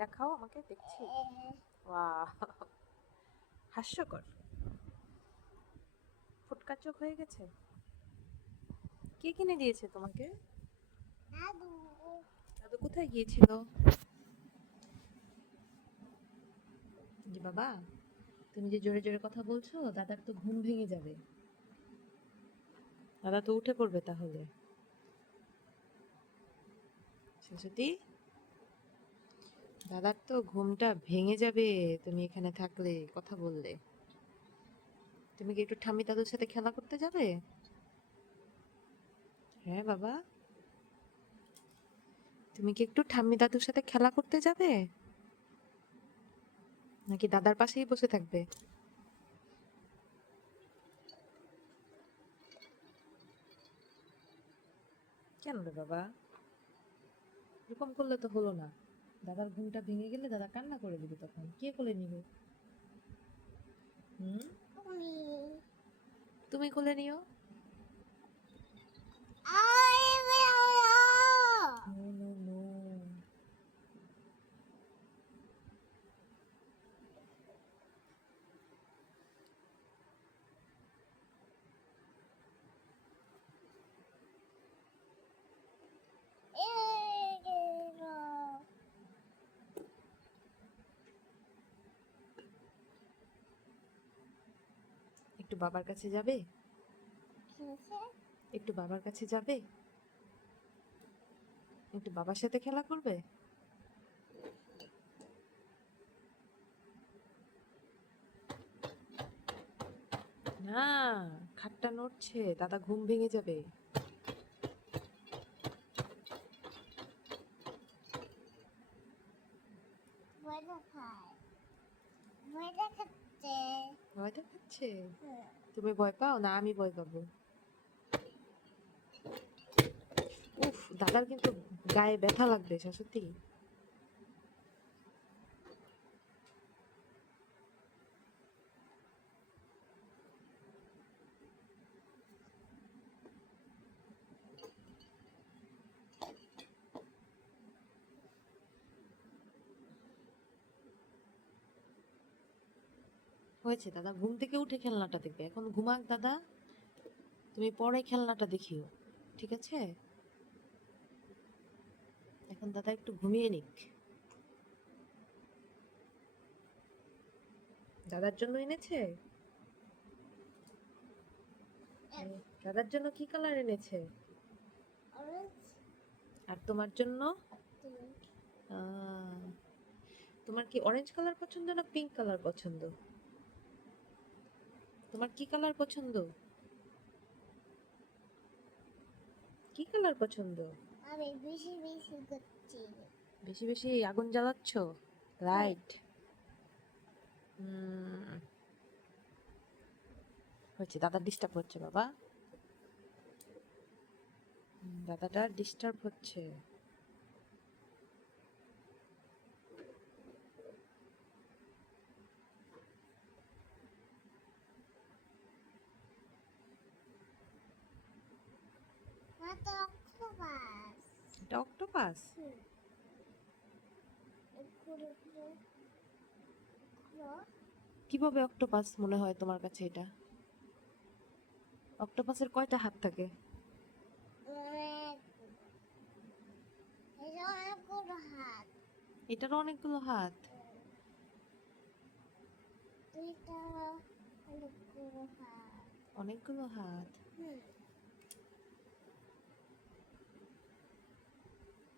দেখাও আমাকে, দেখছি। ওয়াও, হাস্যকর। ফুটকা চোখ হয়ে গেছে। কে কিনে দিয়েছে তোমাকে? দাদু। দাদু কোথায় গিয়েছিল? যে বাবা, তুমি যে জোরে জোরে কথা বলছো, দাদার তো ঘুম ভেঙে যাবে। দাদা তো উঠে পড়বে তাহলে। সরস্বতী, দাদার তো ঘুমটা ভেঙে যাবে তুমি এখানে থাকলে, কথা বললে। তুমি কি একটু ঠাম্মি দাদুর সাথে খেলা করতে যাবে? হ্যাঁ বাবা, তুমি কি একটু ঠাম্মি দাদুর সাথে খেলা করতে যাবে, নাকি দাদার পাশেই বসে থাকবে? কেন রে বাবা, এরকম করলে তো হলো না। দাদার ঘুমটা ভেঙে গেলে দাদা কান্না করে দিবে, তখন কে কোলে নিবে? হুম, তুমি। তুমি কোলে নিও। No no no. একটু বাবার কাছে যাবে? একটু বাবার কাছে যাবে? একটু বাবার সাথে খেলা করবে? না, খাটটা নড়ছে, দাদা ঘুম ভেঙে যাবে। ভয় দেখাচ্ছে। ভয় দেখাচ্ছে? তুমি ভয় পাও না আমি ভয় পাবো? উফ, দাদার কিন্তু গায়ে ব্যথা লাগবে শাশুড়ি। হয়েছে, দাদা ঘুম থেকে উঠে খেলনাটা দেখবে, এখন ঘুমাক দাদা, তুমি পরে খেলনাটা দেখিও, ঠিক আছে? এখন দাদা একটু ঘুমিয়ে নিক। দাদার জন্য এনেছে? দাদার জন্য কি কালার এনেছে? আর তোমার জন্য? আহ, তোমার কি অরেঞ্জ কালার পছন্দ না পিঙ্ক কালার পছন্দ? তোমার কি কালার পছন্দ? কি কালার পছন্দ? আমি বেশি বেশি করছি। বেশি বেশি আগুন জ্বালাচ্ছ? লাইট? হচ্ছে, দাদা ডিস্টার্ব হচ্ছে বাবা। দাদাটা ডিস্টার্ব হচ্ছে। মাত্র অক্টোপাস। এটা অক্টোপাস? কিভাবে অক্টোপাস মনে হয় তোমার কাছে এটা? অক্টোপাসের কয়টা হাত থাকে? অনেকগুলো হাত। এটারও অনেকগুলো হাত। দুইটা অনেকগুলো হাত। অনেকগুলো হাত।